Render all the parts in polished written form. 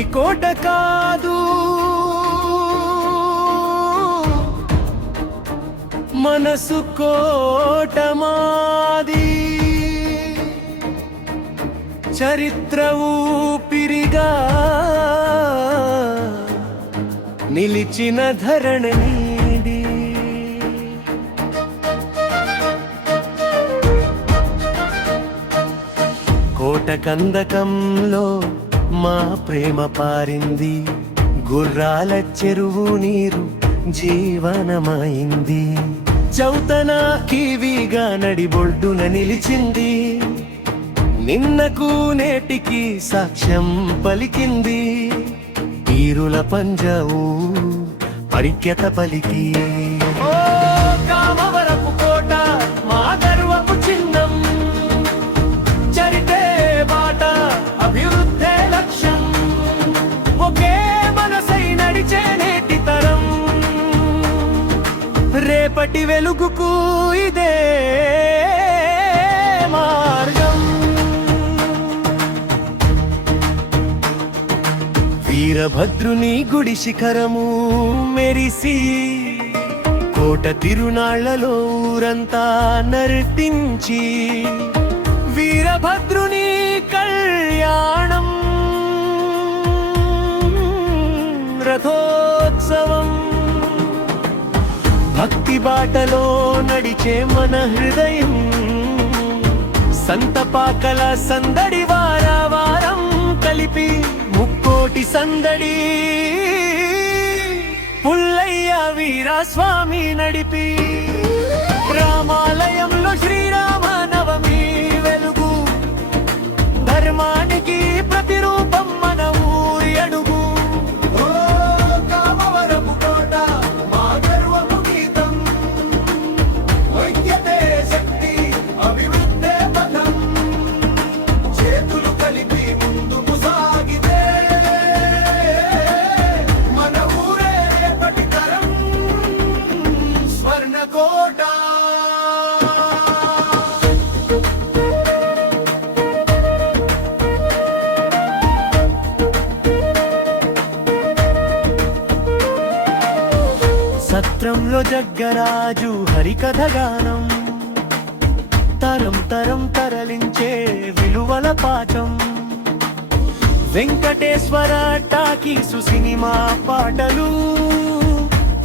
ఒట్టి కోట కాదు, మనసు కోట మాది. చరిత్ర ఊపిరిగా నిలిచిన ధరణి నీది. కోట కందకంలో మా ప్రేమ పారింది, గుర్రాల చెరువు నీరు జీవనమైంది. చౌతన కివిగా నడిబొడ్డున నిలిచింది, నిన్నకు నేటికి సాక్ష్యం పలికింది. వీరుల పంజావు పరిఖ్యత పలికి, ఓ కామవరపు కోట మా గర్వపు చిహ్నం. చరితే బాట అభివృద్ధే లక్ష్యం, ఒకే మనసై నడిచే నేటి తరం. రేపటి వెలుగుకు ఇదే మార్గం. వీరభద్రుని గుడి శిఖరము మెరిసి, కోట తిరునాళ్లలో ఊరంతా నర్తించి. వీరభద్రుని కళ్యాణం రథోత్సవం, భక్తి బాటలో నడిచే మన హృదయం. సంతపాకల సందడి వారావారం కలిపి ముక్కోటి సందడి. పుల్లయ్య వీరస్వామి నడిపి, రామాలయంలో శ్రీరామ నవమి వెలుగు. ధర్మానికి ప్రతిరూపం మన ఊరి అడుగు. సత్రంలో జగ్గరాజు హరికథ గానం, తరం తరం తరలించే విలువల పాఠం. వెంకటేశ్వర టాకీసు సినిమా పాటలు,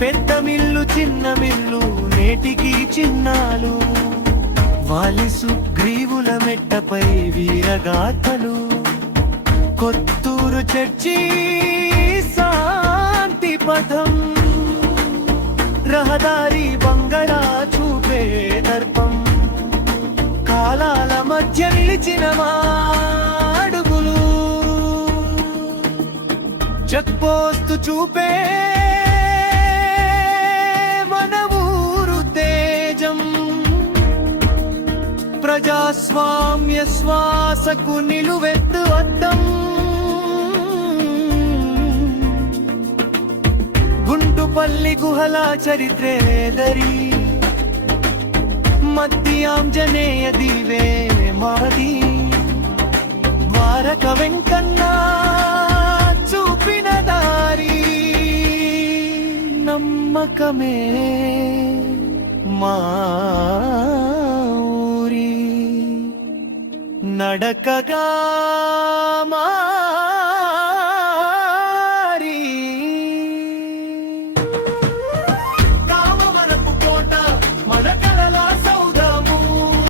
పెద్ద మిల్లు చిన్న మిల్లు నేటికి చిన్నాలు. వాలిసు గ్రీవుల మెట్టపై వీరగాథలు, కొత్తూరు చర్చి శాంతి పథం. రహదారి బంగళా చూపే దర్పం, కాలాల మధ్య నిలిచిన మాడుగులు. చెక్ పోస్ట్ చూపే మన ఊరు తేజం. ప్రజాస్వామ్య శ్వాసకు నిలువెత్తు అద్దం. గుంటుపల్లి గుహల చరిత్రేదరి, మధ్యాంజనేయ దీవే మాది. ద్వారక వెంకన్న చూపిన దారి, నమ్మకమే మా ఊరి. నడకగా మా